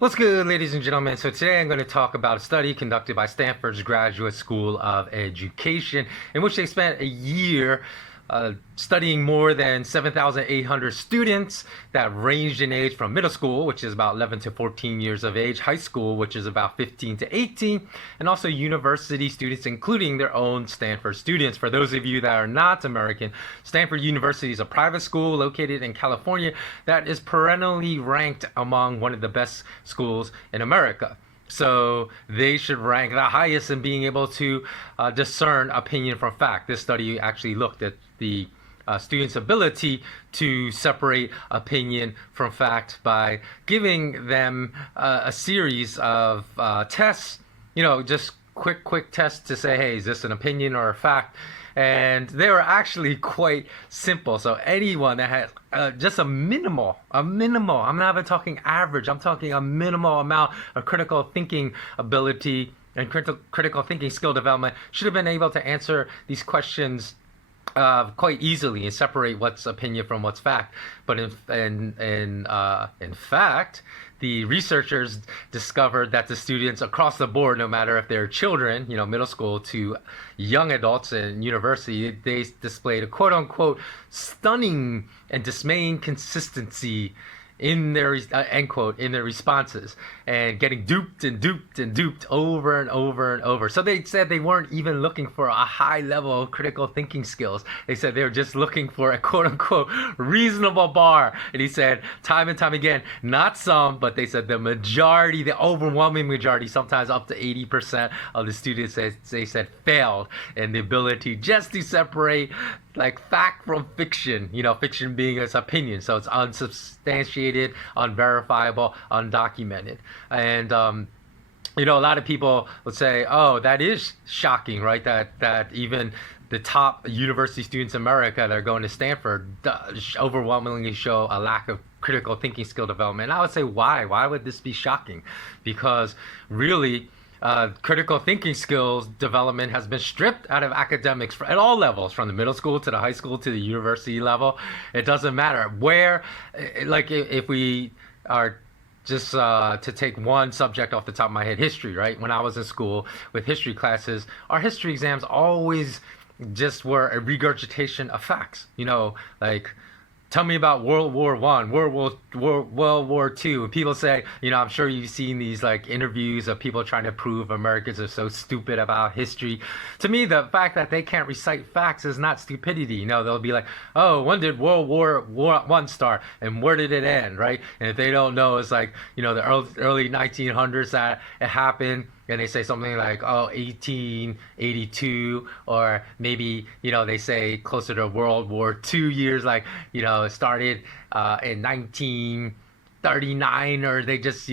What's good, ladies and gentlemen? So today I'm going to talk about a study conducted by Stanford's Graduate School of Education, in which they spent a year studying more than 7,800 students that ranged in age from middle school, which is about 11 to 14 years of age, high school, which is about 15 to 18, and also university students, including their own Stanford students. For those of you that are not American, Stanford University is a private school located in California that is perennially ranked among one of the best schools in America. So they should rank the highest in being able to discern opinion from fact. This study actually looked at the students' ability to separate opinion from fact by giving them a series of tests, just quick tests to say, hey, is this an opinion or a fact? And they were actually quite simple. So anyone that had just a minimal, I'm not even talking average, I'm talking a minimal amount of critical thinking ability and critical thinking skill development should have been able to answer these questions quite easily and separate what's opinion from what's fact. But in fact, the researchers discovered that the students across the board, no matter if they're children, middle school to young adults in university, they displayed a quote unquote stunning and dismaying consistency in their end quote in their responses, and getting duped over and over and over. So they said they weren't even looking for a high level of critical thinking skills. They said they were just looking for a quote unquote reasonable bar. And he said time and time again, not some, but they said the majority, the overwhelming majority, sometimes up to 80% of the students, they said failed in the ability just to separate like fact from fiction, fiction being its opinion. So it's unsubstantiated, unverifiable, undocumented. And, a lot of people would say, oh, that is shocking, right? That even the top university students in America that are going to Stanford overwhelmingly show a lack of critical thinking skill development. And I would say, why? Why would this be shocking? Because really, critical thinking skills development has been stripped out of academics at all levels, from the middle school to the high school to the university level. It doesn't matter where, like if we are just to take one subject off the top of my head, history, right? When I was in school with history classes, our history exams always just were a regurgitation of facts, like tell me about World War One, World War Two. And people say, I'm sure you've seen these like interviews of people trying to prove Americans are so stupid about history. To me, the fact that they can't recite facts is not stupidity. They'll be like, oh, when did World War One start and where did it end, right? And if they don't know, it's like, the early 1900s that it happened. And they say something like, oh, 1882, or maybe, they say closer to World War II years, like, it started in 1939, or they just,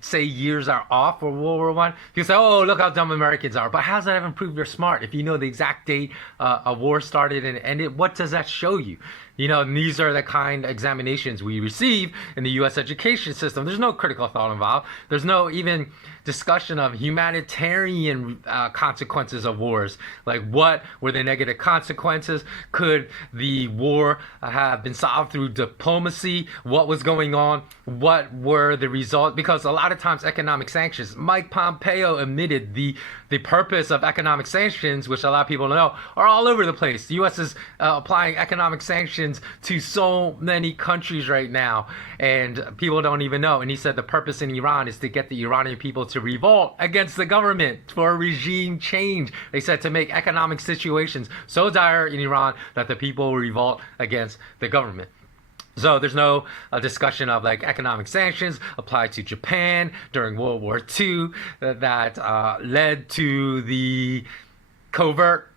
say years are off for World War One. You say, oh, look how dumb Americans are. But how does that even prove you're smart? If you know the exact date a war started and ended, what does that show you? And these are the kind of examinations we receive in the U.S. education system. There's no critical thought involved. There's no even discussion of humanitarian consequences of wars. Like, what were the negative consequences? Could the war have been solved through diplomacy? What was going on? What were the results? Because a lot of times economic sanctions, Mike Pompeo admitted the purpose of economic sanctions, which a lot of people don't know, are all over the place. The U.S. is applying economic sanctions to so many countries right now, and people don't even know. And he said the purpose in Iran is to get the Iranian people to revolt against the government for a regime change. They said to make economic situations so dire in Iran that the people will revolt against the government. So there's no discussion of like economic sanctions applied to Japan during World War II that led to the covert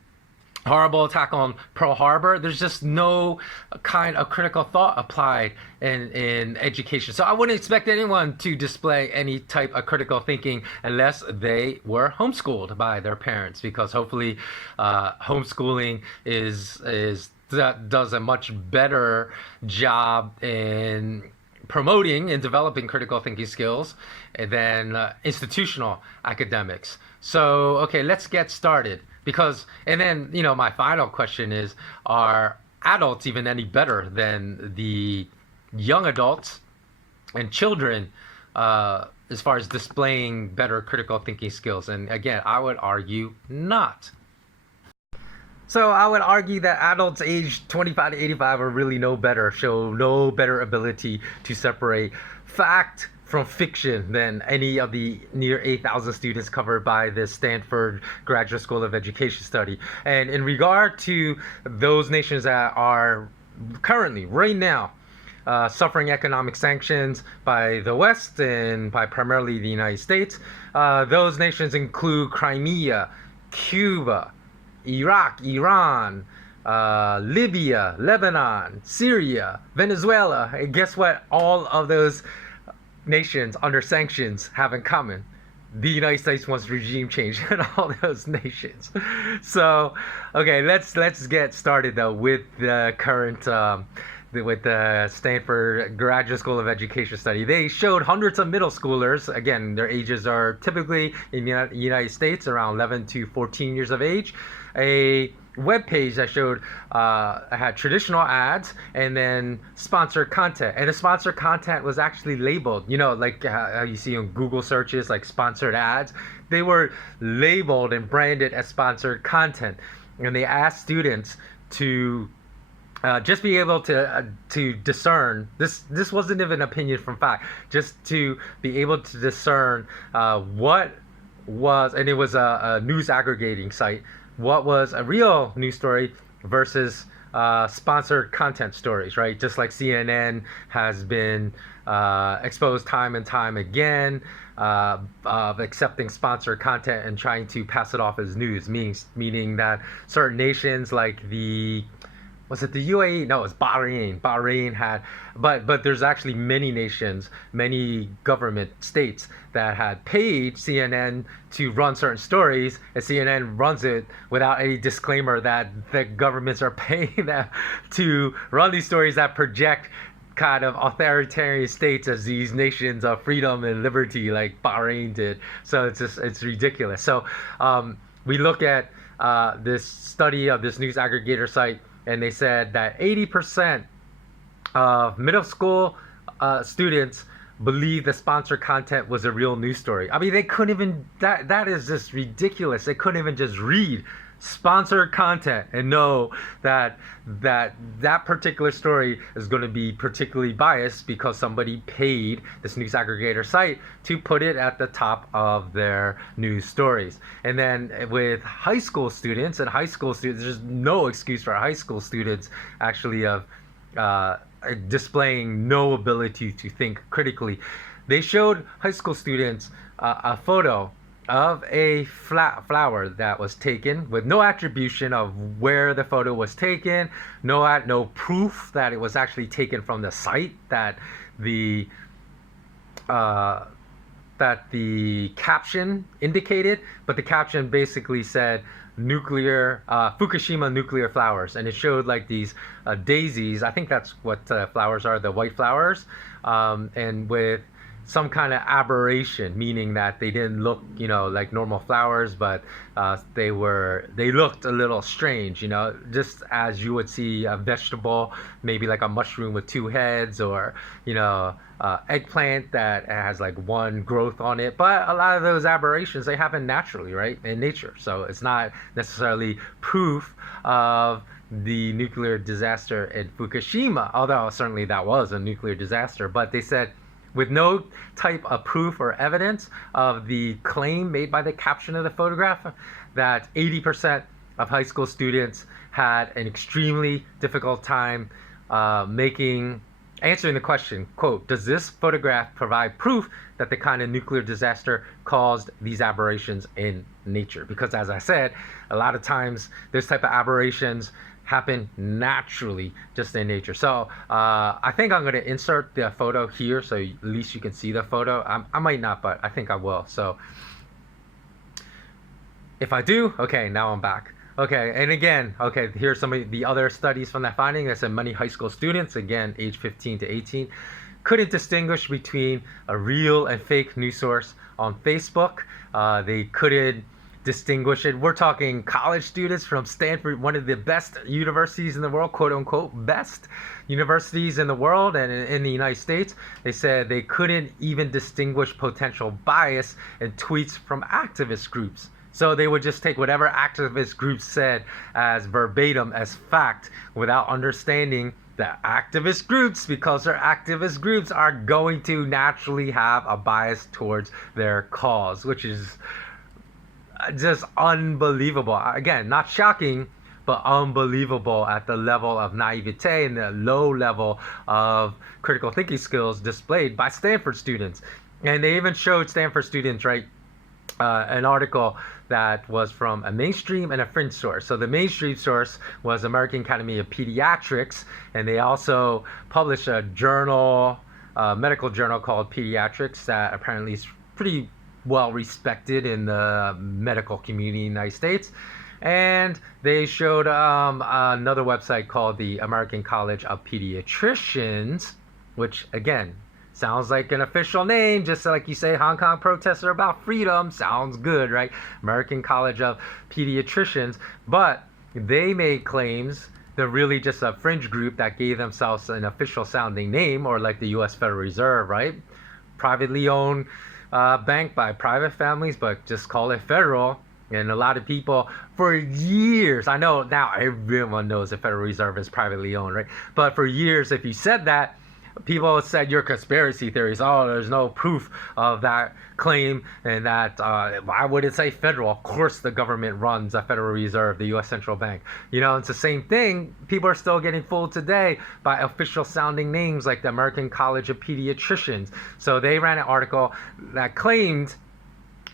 horrible attack on Pearl Harbor. There's just no kind of critical thought applied in education. So I wouldn't expect anyone to display any type of critical thinking unless they were homeschooled by their parents, because hopefully homeschooling does a much better job in promoting and developing critical thinking skills than institutional academics. So, okay, let's get started. And then, my final question is, are adults even any better than the young adults and children as far as displaying better critical thinking skills. And again, I would argue not. So I would argue that adults aged 25 to 85 are really no better, show no better ability to separate fact from fiction than any of the near 8,000 students covered by this Stanford Graduate School of Education study. And in regard to those nations that are currently, right now, suffering economic sanctions by the West and by primarily the United States, those nations include Crimea, Cuba, Iraq, Iran, Libya, Lebanon, Syria, Venezuela. And guess what? All of those nations under sanctions have in common. The United States wants regime change in all those nations. So, okay, let's get started though with the current with the Stanford Graduate School of Education study. They showed hundreds of middle schoolers. Again, their ages are typically in the United States around 11 to 14 years of age. A web page that showed had traditional ads and then sponsored content, and the sponsored content was actually labeled, like how you see on Google searches, like sponsored ads. They were labeled and branded as sponsored content, and they asked students to just be able to discern this. This wasn't even opinion from fact, just to be able to discern what was, and it was a news aggregating site, what was a real news story versus sponsored content stories, right? Just like CNN has been exposed time and time again of accepting sponsored content and trying to pass it off as news, meaning that certain nations like was it the UAE? No, it's Bahrain. Bahrain had, but there's actually many nations, many government states that had paid CNN to run certain stories, and CNN runs it without any disclaimer that the governments are paying them to run these stories that project kind of authoritarian states as these nations of freedom and liberty, like Bahrain did. So it's ridiculous. So we look at this study of this news aggregator site, and they said that 80% of middle school students believe the sponsored content was a real news story. I mean, they couldn't even, that is just ridiculous. They couldn't even just read sponsored content and know that particular story is going to be particularly biased because somebody paid this news aggregator site to put it at the top of their news stories. And then with high school students, there's no excuse for high school students actually of displaying no ability to think critically. They showed high school students a photo of a flower that was taken with no attribution of where the photo was taken, no proof that it was actually taken from the site that the caption indicated, but the caption basically said Fukushima nuclear flowers, and it showed like these daisies. I think that's what flowers are, the white flowers, and with some kind of aberration, meaning that they didn't look, like normal flowers, but they looked a little strange, just as you would see a vegetable, maybe like a mushroom with two heads, or eggplant that has like one growth on it. But a lot of those aberrations, they happen naturally, right, in nature. So it's not necessarily proof of the nuclear disaster in Fukushima, although certainly that was a nuclear disaster. But they said, with no type of proof or evidence of the claim made by the caption of the photograph, that 80% of high school students had an extremely difficult time answering the question, quote, does this photograph provide proof that the kind of nuclear disaster caused these aberrations in nature? Because as I said, a lot of times this type of aberrations happen naturally just in nature. So I think I'm going to insert the photo here so at least you can see the photo. I might not, but I think I will. So if I do, okay, now I'm back. Okay, and again, okay, here's some of the other studies from that finding. That said many high school students, again, age 15 to 18, couldn't distinguish between a real and fake news source on Facebook. They couldn't distinguish it. We're talking college students from Stanford, one of the best universities in the world, quote unquote, best universities in the world and in the United States. They said they couldn't even distinguish potential bias in tweets from activist groups. So they would just take whatever activist groups said as verbatim, as fact, without understanding that activist groups, because they're activist groups, are going to naturally have a bias towards their cause, which is just unbelievable. Again, not shocking, but unbelievable at the level of naivete and the low level of critical thinking skills displayed by Stanford students. And they even showed Stanford students, right, an article that was from a mainstream and a fringe source. So the mainstream source was American Academy of Pediatrics, and they also published a journal, a medical journal called Pediatrics that apparently is pretty well respected in the medical community in the United States. And they showed another website called the American College of Pediatricians, which again sounds like an official name, just like you say Hong Kong protests are about freedom. Sounds good, right? American College of Pediatricians. But they made claims. They're really just a fringe group that gave themselves an official sounding name, or like the U.S. Federal Reserve, right? Privately owned bank by private families, but just call it federal. And a lot of people for years, I know now everyone knows the Federal Reserve is privately owned, right? But for years, if you said that, people said your conspiracy theories. Oh, there's no proof of that claim, and that why would it say federal? Of course, the government runs the Federal Reserve, the U.S. Central Bank. You know, it's the same thing. People are still getting fooled today by official sounding names like the American College of Pediatricians. So they ran an article that claimed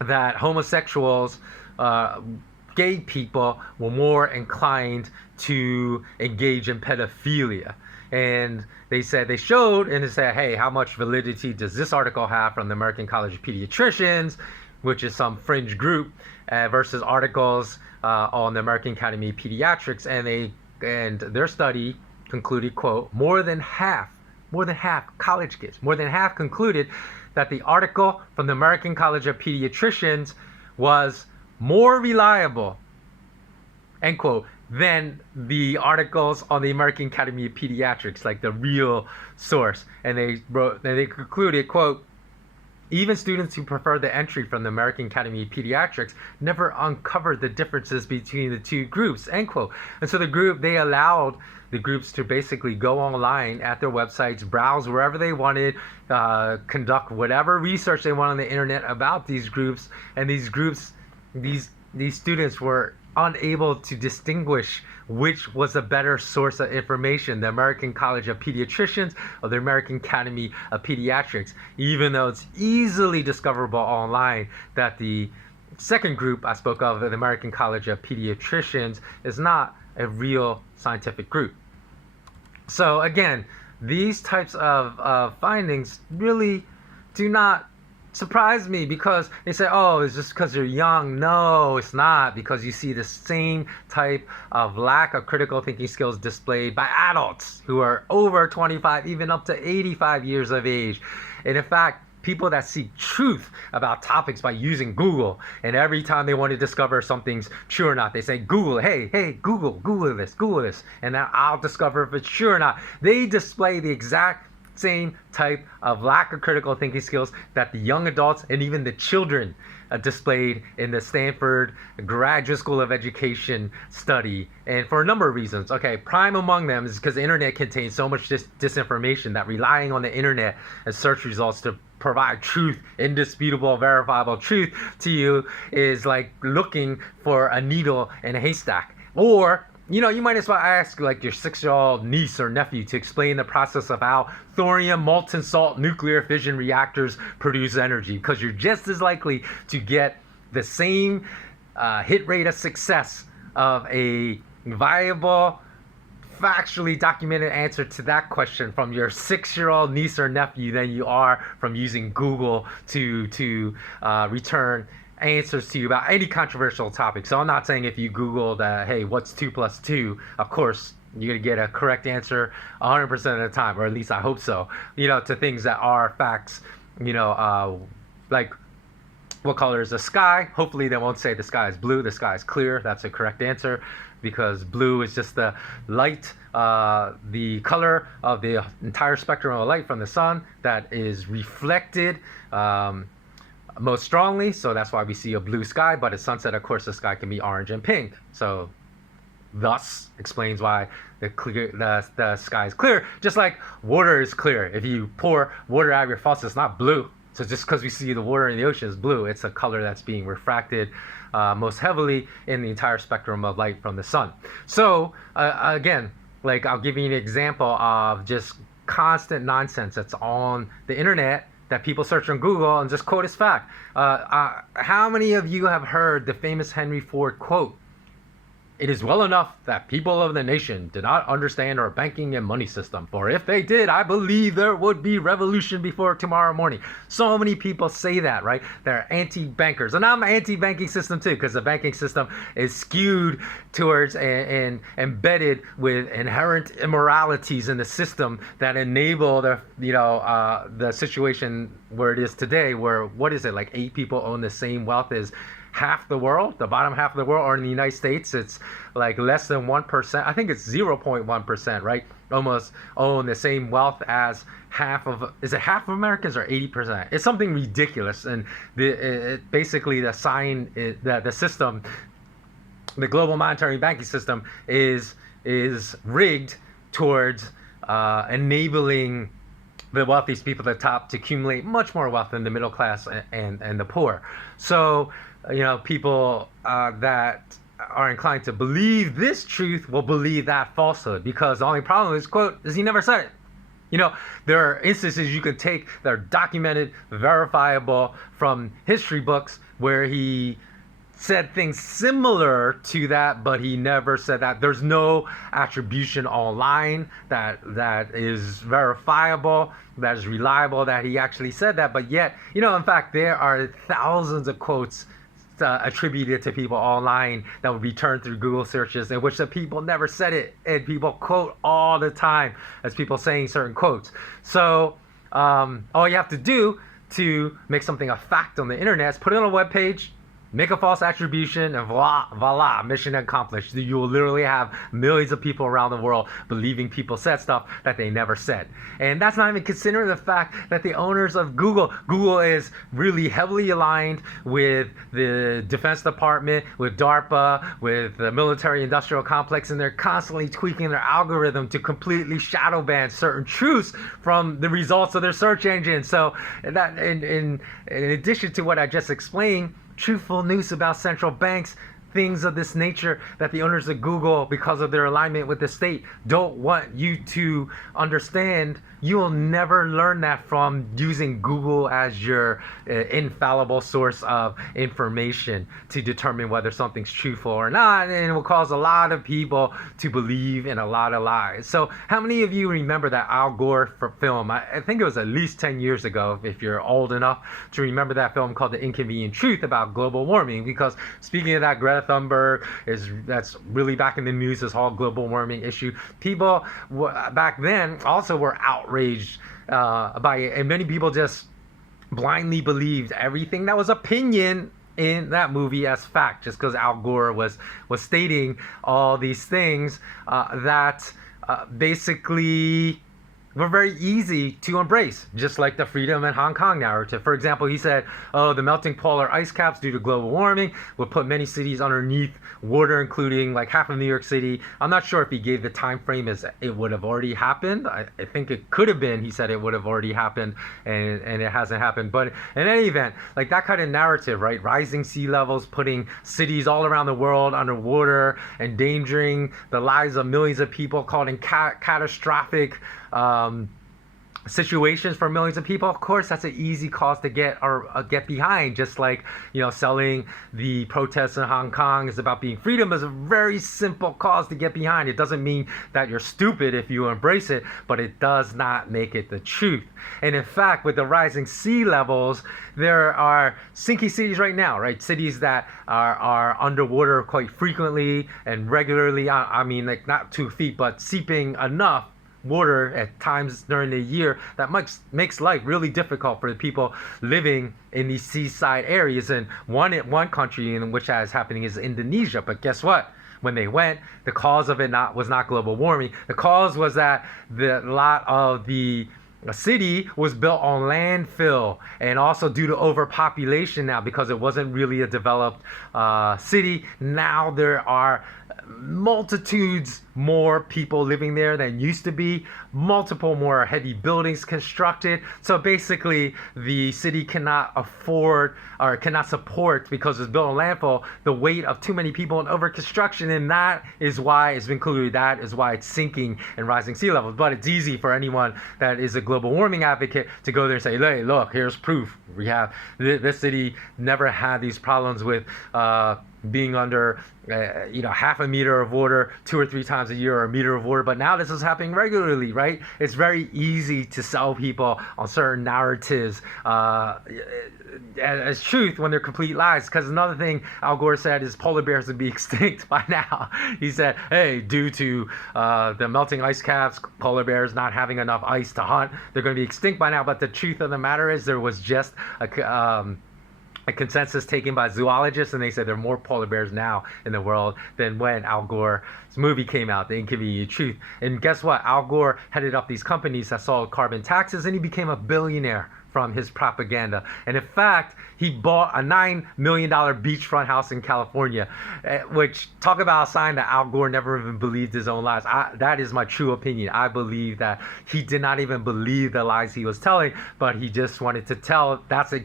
that homosexuals, gay people, were more inclined to engage in pedophilia. And they said, they showed, and they said, hey, how much validity does this article have from the American College of Pediatricians, which is some fringe group, versus articles on the American Academy of Pediatrics? And their study concluded, quote, more than half college kids, more than half concluded that the article from the American College of Pediatricians was more reliable, end quote, than the articles on the American Academy of Pediatrics, like the real source. And they concluded, quote, even students who prefer the entry from the American Academy of Pediatrics never uncovered the differences between the two groups, end quote. And so they allowed the groups to basically go online at their websites, browse wherever they wanted, conduct whatever research they want on the internet about these groups. And these groups, these students were unable to distinguish which was a better source of information, the American College of Pediatricians or the American Academy of Pediatrics, even though it's easily discoverable online that the second group I spoke of, the American College of Pediatricians, is not a real scientific group. So again, these types of findings really do not surprised me, because they say, oh, it's just because you're young. No, it's not, because you see the same type of lack of critical thinking skills displayed by adults who are over 25, even up to 85 years of age. And in fact, people that seek truth about topics by using Google, and every time they want to discover something's true or not, they say, Google, hey, Google this, and then I'll discover if it's true or not. They display the exact same type of lack of critical thinking skills that the young adults and even the children displayed in the Stanford Graduate School of Education study, and for a number of reasons. Okay, prime among them is because the internet contains so much disinformation that relying on the internet and search results to provide truth, indisputable, verifiable truth to you is like looking for a needle in a haystack. Or you might as well ask like your 6-year-old niece or nephew to explain the process of how thorium molten salt nuclear fission reactors produce energy, because you're just as likely to get the same hit rate of success of a viable, factually documented answer to that question from your 6-year-old niece or nephew than you are from using Google to return answers to you about any controversial topic. So I'm not saying if you Googled, hey, what's 2 plus 2, of course, you're going to get a correct answer 100% of the time, or at least I hope so, to things that are facts, like What color is the sky? Hopefully they won't say the sky is blue. The sky is clear. That's the correct answer, because blue is just the light, the color of the entire spectrum of light from the sun that is reflected most strongly. So that's why we see a blue sky. But at sunset, of course, the sky can be orange and pink. So thus explains why the sky is clear. Just like water is clear. If you pour water out of your faucet, it's not blue. So just because we see the water in the ocean is blue, it's a color that's being refracted most heavily in the entire spectrum of light from the sun. So again, like I'll give you an example of just constant nonsense that's on the internet that people search on Google and just quote as fact. How many of you have heard the famous Henry Ford quote? It is well enough that people of the nation do not understand our banking and money system. For if they did, I believe there would be revolution before tomorrow morning. So many people say that, right? They're anti-bankers. And I'm anti-banking system too, because the banking system is skewed towards and embedded with inherent immoralities in the system that enable the situation where it is today, where, what is it, like 8 people own the same wealth as half the world, the bottom half of the world, or in the United States, it's like less than 1%. I think it's 0.1%, right? Almost own the same wealth as half of, is it half of Americans or 80%? It's something ridiculous. And basically the sign, the system, the global monetary banking system is rigged towards enabling the wealthiest people at the top to accumulate much more wealth than the middle class and the poor. So people that are inclined to believe this truth will believe that falsehood, because the only problem with this quote is he never said it. There are instances you can take that are documented, verifiable from history books where he said things similar to that, but he never said that. There's no attribution online that is verifiable, that is reliable, that he actually said that. But yet, in fact, there are thousands of quotes attributed to people online that would be turned through Google searches in which the people never said it, and people quote all the time as people saying certain quotes. So all you have to do to make something a fact on the internet is put it on a web page, make a false attribution, and voila, mission accomplished. You will literally have millions of people around the world believing people said stuff that they never said. And that's not even considering the fact that the owners of Google is really heavily aligned with the Defense Department, with DARPA, with the military industrial complex, and they're constantly tweaking their algorithm to completely shadow ban certain truths from the results of their search engine. So that, in addition to what I just explained, truthful news about central banks, things of this nature that the owners of Google, because of their alignment with the state, don't want you to understand. You will never learn that from using Google as your infallible source of information to determine whether something's truthful or not, and it will cause a lot of people to believe in a lot of lies. So how many of you remember that Al Gore film? I think it was at least 10 years ago, if you're old enough to remember that film, called The Inconvenient Truth about global warming. Because speaking of that, Greta Thunberg that's really back in the news, this whole global warming issue. People back then also were outraged by it, and many people just blindly believed everything that was opinion in that movie as fact, just because Al Gore was stating all these things that basically were very easy to embrace, just like the freedom in Hong Kong narrative. For example, he said, the melting polar ice caps due to global warming will put many cities underneath water, including like half of New York City. I'm not sure if he gave the time frame as it would have already happened. I think it could have been. He said it would have already happened, and it hasn't happened. But in any event, like that kind of narrative, right? Rising sea levels, putting cities all around the world underwater, endangering the lives of millions of people, causing catastrophic situations for millions of people. Of course, that's an easy cause to get behind. Just like selling the protests in Hong Kong is about being freedom is a very simple cause to get behind. It doesn't mean that you're stupid if you embrace it, but it does not make it the truth. And in fact, with the rising sea levels, there are sinking cities right now, right? Cities that are underwater quite frequently and regularly. I mean, like not 2 feet, but seeping enough water at times during the year that makes life really difficult for the people living in these seaside areas. And one country in which that is happening is Indonesia. But guess what? When they went, the cause of it was not global warming. The cause was that a lot of the city was built on landfill, and also due to overpopulation now, because it wasn't really a developed city. Now there are multitudes more people living there than used to be, multiple more heavy buildings constructed. So basically the city cannot afford or cannot support, because it's built on landfill, the weight of too many people in over construction. And that is why it's been concluded, that is why it's sinking and rising sea levels. But it's easy for anyone that is a global warming advocate to go there and say, hey, look, here's proof. We have this city never had these problems with being under half a meter of water 2 or 3 times a year, or a meter of water. But now this is happening regularly, right? It's very easy to sell people on certain narratives as truth when they're complete lies. Because another thing Al Gore said is polar bears would be extinct by now. He said, hey, due to the melting ice caps, polar bears not having enough ice to hunt, they're going to be extinct by now. But the truth of the matter is there was just a consensus taken by zoologists, and they said there are more polar bears now in the world than when Al Gore's movie came out, The Inconvenient Truth. And guess what? Al Gore headed up these companies that sold carbon taxes, and he became a billionaire from his propaganda. And in fact, he bought a $9 million beachfront house in California, which, talk about a sign that Al Gore never even believed his own lies. That is my true opinion. I believe that he did not even believe the lies he was telling, but he just wanted to tell. That's a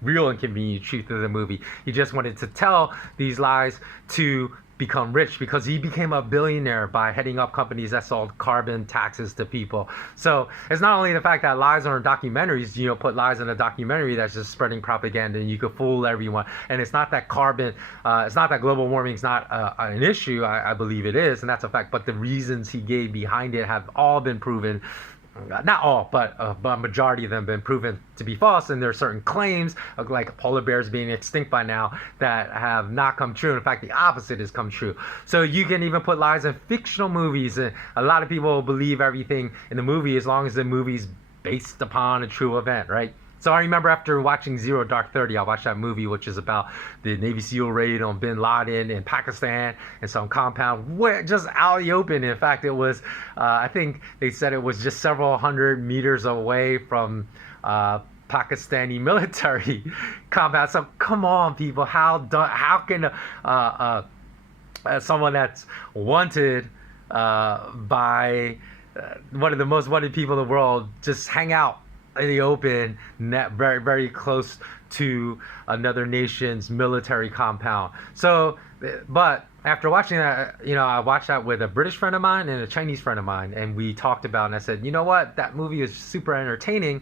real inconvenient truth of the movie. He just wanted to tell these lies to become rich, because he became a billionaire by heading up companies that sold carbon taxes to people. So it's not only the fact that lies are in documentaries, put lies in a documentary that's just spreading propaganda and you could fool everyone. And it's not that it's not that global warming is not an issue. I believe it is, and that's a fact. But the reasons he gave behind it have all been proven. Not all, but a majority of them have been proven to be false. And there are certain claims, like polar bears being extinct by now, that have not come true. In fact, the opposite has come true. So you can even put lies in fictional movies, and a lot of people believe everything in the movie as long as the movie's based upon a true event, right? So I remember after watching Zero Dark 30, I watched that movie, which is about the Navy SEAL raid on bin Laden in Pakistan and some compound just out in the open. In fact, it was, I think they said it was just several hundred meters away from Pakistani military compound. So come on, people, how can someone that's wanted by one of the most wanted people in the world just hang out in the open, very, very close to another nation's military compound? So, but after watching that, I watched that with a British friend of mine and a Chinese friend of mine, and we talked about it, and I said, you know what, that movie was super entertaining,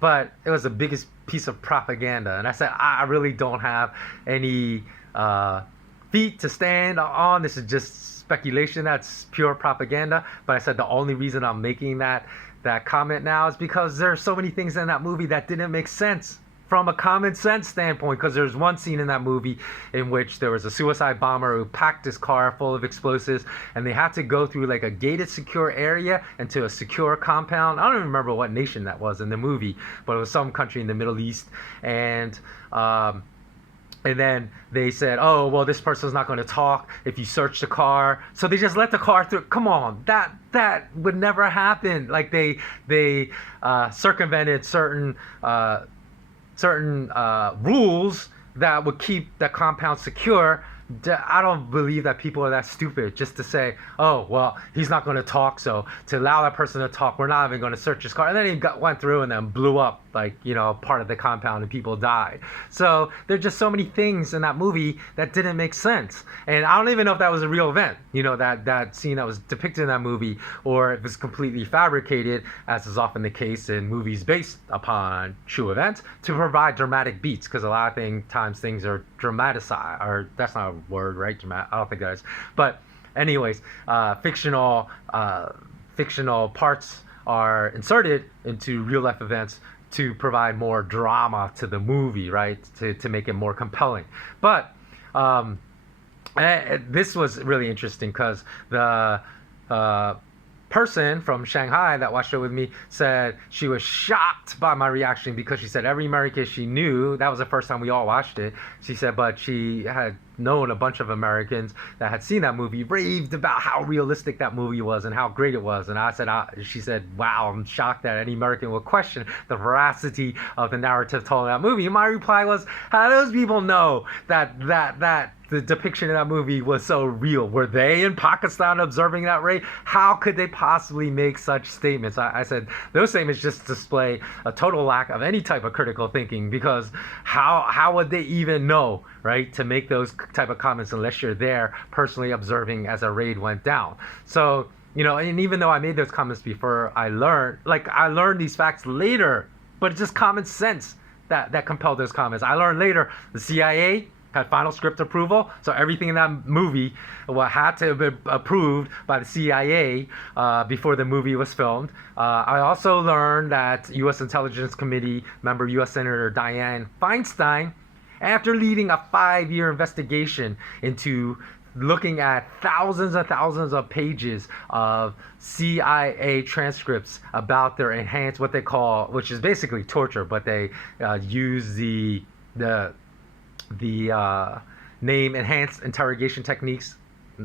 but it was the biggest piece of propaganda. And I said, I really don't have any feet to stand on. This is just speculation. That's pure propaganda. But I said the only reason I'm making that comment now is because there are so many things in that movie that didn't make sense from a common sense standpoint. Because there's one scene in that movie in which there was a suicide bomber who packed his car full of explosives, and they had to go through like a gated secure area into a secure compound. I don't even remember what nation that was in the movie, but it was some country in the Middle East. And then they said, oh, well, this person's not going to talk if you search the car. So they just let the car through. Come on, that would never happen. Like they circumvented certain rules that would keep the compound secure. I don't believe that people are that stupid just to say, oh, well, he's not going to talk, so to allow that person to talk, we're not even going to search his car. And then he went through and then blew up, part of the compound, and people died. So there's just so many things in that movie that didn't make sense. And I don't even know if that was a real event, that scene that was depicted in that movie, or if it's completely fabricated, as is often the case in movies based upon true events, to provide dramatic beats, because a lot of times things are dramatized, or that's not a word, right? I don't think that is. But anyways, fictional parts are inserted into real life events to provide more drama to the movie, right? To make it more compelling. But this was really interesting because the person from Shanghai that watched it with me said she was shocked by my reaction because she said every American she knew, that was the first time we all watched it. She said, but she had known a bunch of Americans that had seen that movie, raved about how realistic that movie was and how great it was. And she said, wow, I'm shocked that any American would question the veracity of the narrative told in that movie. And my reply was, how do those people know that the depiction in that movie was so real? Were they in Pakistan observing that rape? How could they possibly make such statements? I said those statements just display a total lack of any type of critical thinking, because how would they even know, right, to make those type of comments unless you're there personally observing as a raid went down? So, and even though I made those comments before, I learned these facts later, but it's just common sense that compelled those comments. I learned later the CIA had final script approval, so everything in that movie had to have been approved by the CIA before the movie was filmed. I also learned that U.S. Intelligence Committee member U.S. Senator Dianne Feinstein, after leading a 5-year investigation into looking at thousands and thousands of pages of CIA transcripts about their enhanced, what they call, which is basically torture, but they use the name enhanced interrogation techniques,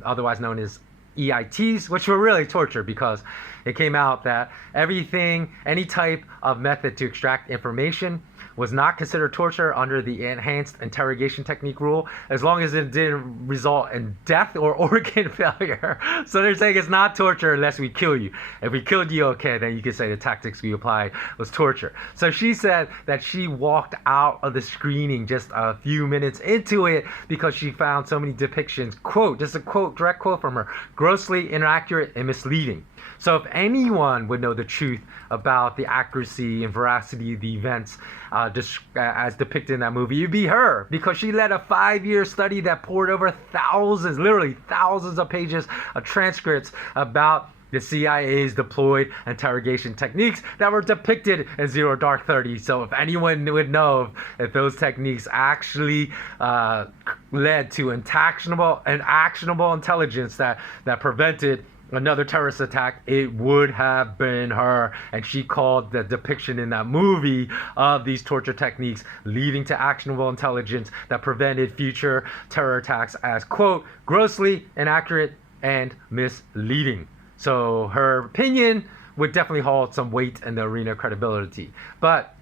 otherwise known as EITs, which were really torture, because it came out that any type of method to extract information was not considered torture under the enhanced interrogation technique rule, as long as it didn't result in death or organ failure. So they're saying it's not torture unless we kill you. If we killed you, okay, then you could say the tactics we applied was torture. So she said that she walked out of the screening just a few minutes into it because she found so many depictions, quote, just a quote, direct quote from her, grossly inaccurate and misleading. So if anyone would know the truth about the accuracy and veracity of the events as depicted in that movie, it'd be her, because she led a 5-year study that poured over literally thousands of pages of transcripts about the CIA's deployed interrogation techniques that were depicted in Zero Dark 30. So if anyone would know if those techniques actually led to actionable intelligence that prevented another terrorist attack, it would have been her. And she called the depiction in that movie of these torture techniques leading to actionable intelligence that prevented future terror attacks as, quote, grossly inaccurate and misleading. So her opinion would definitely hold some weight in the arena of credibility. But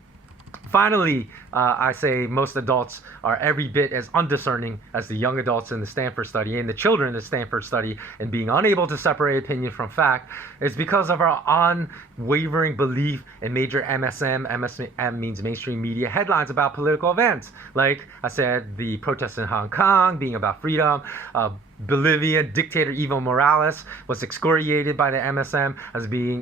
finally, I say most adults are every bit as undiscerning as the young adults in the Stanford study and the children in the Stanford study, and being unable to separate opinion from fact is because of our unwavering belief in major MSM means mainstream media headlines about political events. Like I said, the protests in Hong Kong being about freedom, Bolivian dictator Evo Morales was excoriated by the MSM as being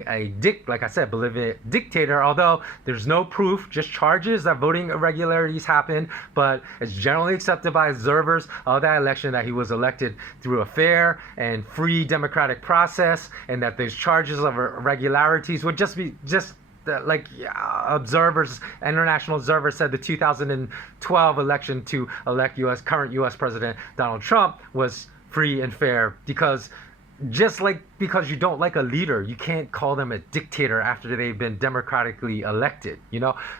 Bolivian dictator, although there's no proof, just charges that voting irregularities happened, but it's generally accepted by observers of that election that he was elected through a fair and free democratic process, and that those charges of irregularities would international observers said the 2012 election to elect current U.S. President Donald Trump was free and fair, because because you don't like a leader, you can't call them a dictator after they've been democratically elected,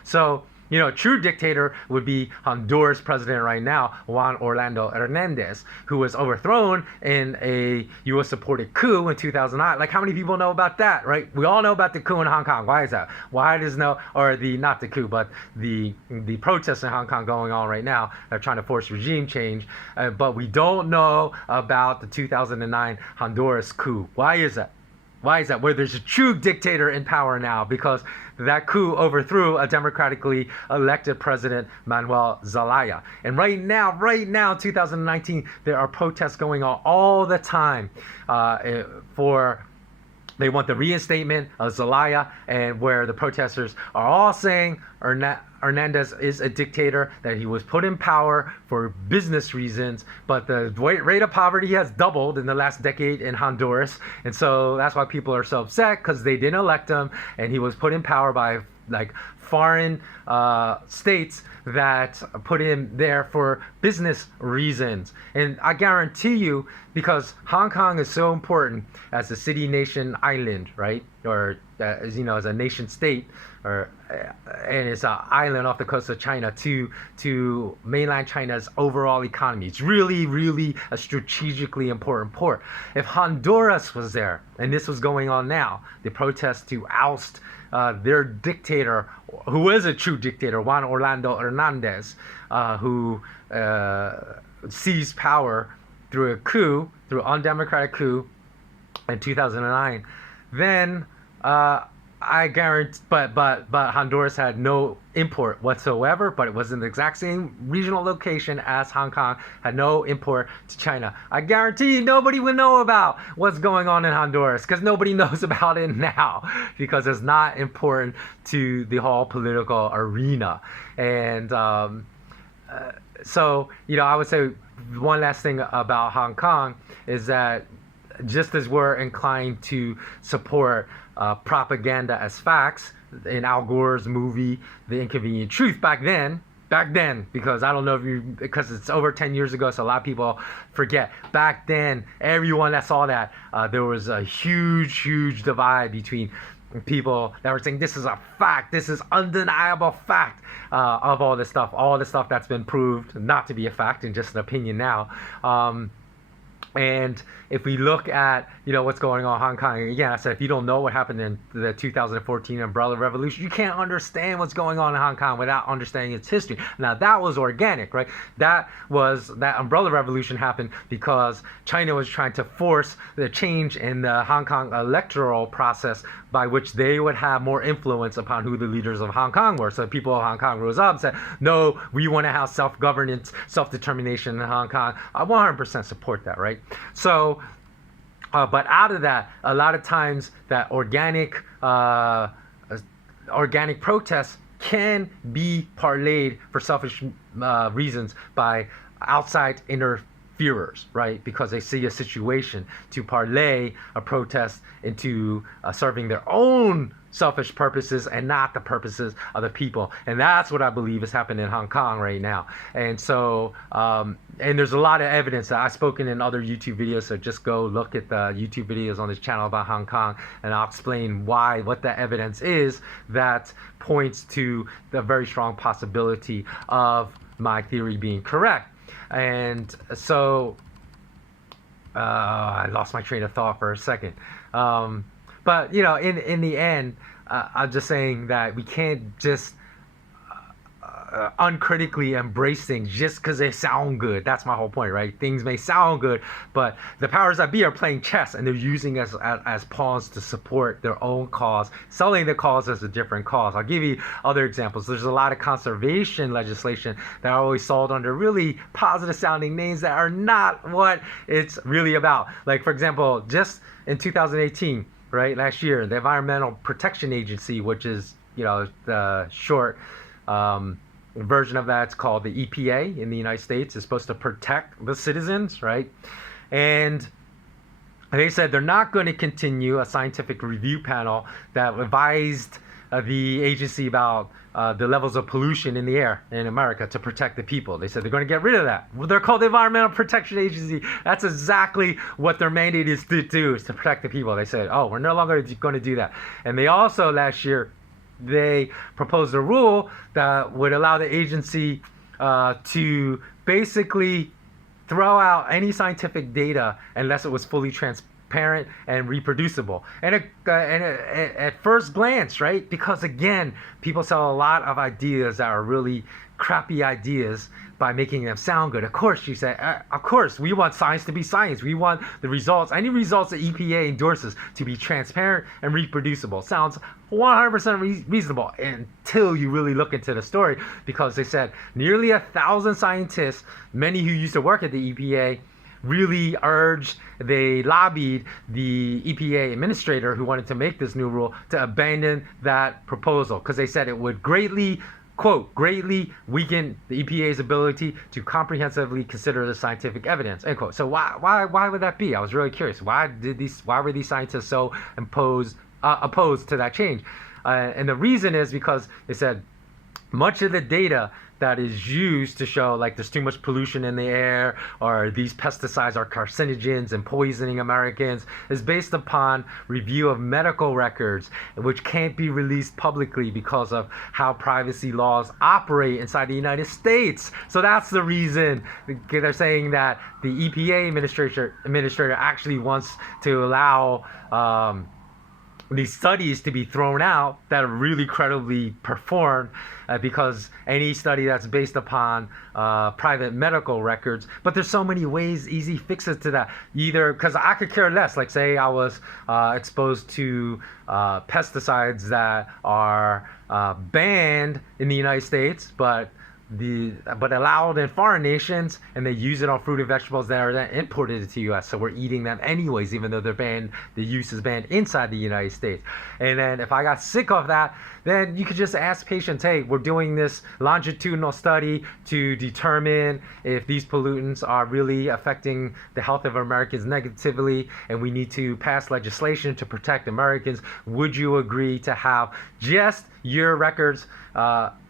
So, a true dictator would be Honduras president right now, Juan Orlando Hernandez, who was overthrown in a U.S.-supported coup in 2009. Like, how many people know about that, right? We all know about the coup in Hong Kong. Why is that? Not the coup, but the protests in Hong Kong going on right now. They're trying to force regime change. But we don't know about the 2009 Honduras coup. Why is that? Where there's a true dictator in power now, because that coup overthrew a democratically elected president, Manuel Zelaya. And right now, 2019, there are protests going on all the time they want the reinstatement of Zelaya, and where the protesters are all saying Hernandez is a dictator, that he was put in power for business reasons, but the rate of poverty has doubled in the last decade in Honduras, and so that's why people are so upset, because they didn't elect him, and he was put in power by foreign states that put him there for business reasons. And I guarantee you, because Hong Kong is so important as a city, nation, island, right? Or as you know, as a nation state, or and it's an island off the coast of China to mainland China's overall economy. It's really, really a strategically important port. If Honduras was there, and this was going on now, the protest to oust their dictator, who is a true dictator, Juan Orlando Hernandez, who seized power through a coup, through undemocratic coup in 2009, then I guarantee, but Honduras had no import whatsoever, but it was in the exact same regional location as Hong Kong, had no import to China. I guarantee nobody will know about what's going on in Honduras, because nobody knows about it now, because it's not important to the whole political arena. And so, you know, I would say one last thing about Hong Kong is that just as we're inclined to support propaganda as facts in Al Gore's movie The Inconvenient Truth back then, because I don't know if you, because it's over 10 years ago, so a lot of people forget. Back then, everyone that saw that, there was a huge divide between people that were saying this is a fact, this is undeniable fact of all this stuff that's been proved not to be a fact and just an opinion now. And if we look at, you know, what's going on in Hong Kong, again, I said, if you don't know what happened in the 2014 Umbrella Revolution, you can't understand what's going on in Hong Kong without understanding its history. Now, that was organic, right? That Umbrella Revolution happened because China was trying to force the change in the Hong Kong electoral process by which they would have more influence upon who the leaders of Hong Kong were. So people of Hong Kong rose up and said, no, we want to have self-governance, self-determination in Hong Kong. I 100% support that, right? So, but out of that, a lot of times that organic protests can be parlayed for selfish reasons by outside interferers, right? Because they see a situation to parlay a protest into serving their own selfish purposes and not the purposes of the people. And that's what I believe is happening in Hong Kong right now. And so, and there's a lot of evidence that I've spoken in other YouTube videos, so just go look at the YouTube videos on this channel about Hong Kong, and I'll explain what the evidence is that points to the very strong possibility of my theory being correct. And so, I lost my train of thought for a second. But, you know, in the end, I'm just saying that we can't just uncritically embrace things just because they sound good. That's my whole point, right? Things may sound good, but the powers that be are playing chess, and they're using us as pawns to support their own cause, selling the cause as a different cause. I'll give you other examples. There's a lot of conservation legislation that are always sold under really positive sounding names that are not what it's really about. Like, for example, just in 2018, right, last year, the Environmental Protection Agency, which is, you know, the short version of that's called the EPA in the United States, is supposed to protect the citizens, right? And they said they're not going to continue a scientific review panel that advised the agency about the levels of pollution in the air in America to protect the people. They said they're going to get rid of that. Well, they're called the Environmental Protection Agency. That's exactly what their mandate is to do, is to protect the people. They said, oh, we're no longer going to do that. And they also, last year, they proposed a rule that would allow the agency to basically throw out any scientific data unless it was fully transparent and reproducible. And at first glance, right? Because again, people sell a lot of ideas that are really crappy ideas by making them sound good. Of course, you say, of course, we want science to be science. We want the results, any results that EPA endorses, to be transparent and reproducible. Sounds 100% reasonable until you really look into the story, because they said nearly 1,000 scientists, many who used to work at the EPA, really they lobbied the EPA administrator who wanted to make this new rule to abandon that proposal, because they said it would greatly, quote, greatly weaken the EPA's ability to comprehensively consider the scientific evidence, end quote. So why would that be? I was really curious. Why were these scientists so opposed to that change? And the reason is because they said much of the data that is used to show like there's too much pollution in the air or these pesticides are carcinogens and poisoning Americans is based upon review of medical records, which can't be released publicly because of how privacy laws operate inside the United States. So that's the reason they're saying that the EPA administrator actually wants to allow these studies to be thrown out that are really credibly performed, because any study that's based upon private medical records. But there's so many ways, easy fixes to that. Either because I could care less, like say I was exposed to pesticides that are banned in the United States, but allowed in foreign nations, and they use it on fruit and vegetables that are then imported into the U.S. So we're eating them anyways, even though they're banned. The use is banned inside the United States. And then if I got sick of that, then you could just ask patients, hey, we're doing this longitudinal study to determine if these pollutants are really affecting the health of Americans negatively, and we need to pass legislation to protect Americans. Would you agree to have just your records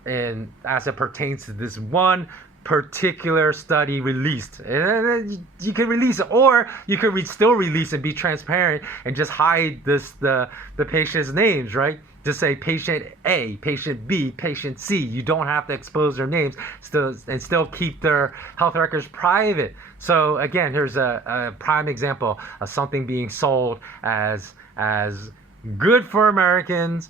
and as it pertains to this one particular study released? And you can release it, or you could still release and be transparent and just hide the patient's names, right? Just say patient A, patient B, patient C. You don't have to expose their names and still keep their health records private. So again, here's a prime example of something being sold as good for Americans,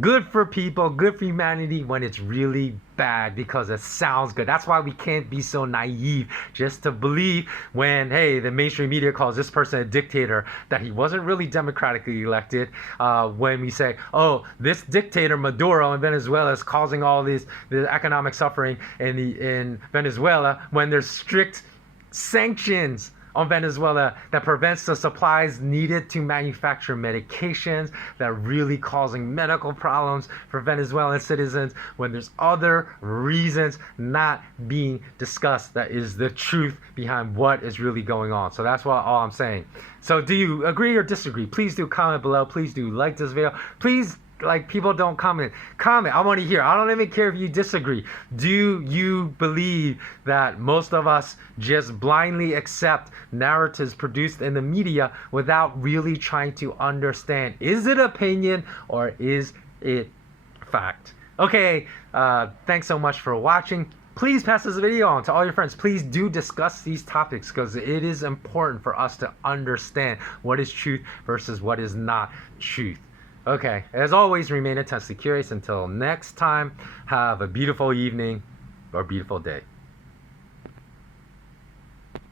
good for people, good for humanity, when it's really bad because it sounds good. That's why we can't be so naive just to believe when, hey, the mainstream media calls this person a dictator, that he wasn't really democratically elected. When we say, oh, this dictator Maduro in Venezuela is causing all the economic suffering in Venezuela, when there's strict sanctions on Venezuela that prevents the supplies needed to manufacture medications that are really causing medical problems for Venezuelan citizens, when there's other reasons not being discussed that is the truth behind what is really going on. So that's all I'm saying. So do you agree or disagree? Please do comment below. Please do like this video. Please, like, people don't comment. I want to hear. I don't even care if you disagree. Do you believe that most of us just blindly accept narratives produced in the media without really trying to understand, is it opinion or is it fact? Okay, thanks so much for watching. Please pass this video on to all your friends. Please do discuss these topics, because it is important for us to understand what is truth versus what is not truth. Okay, as always, remain intensely curious. Until next time, have a beautiful evening or beautiful day.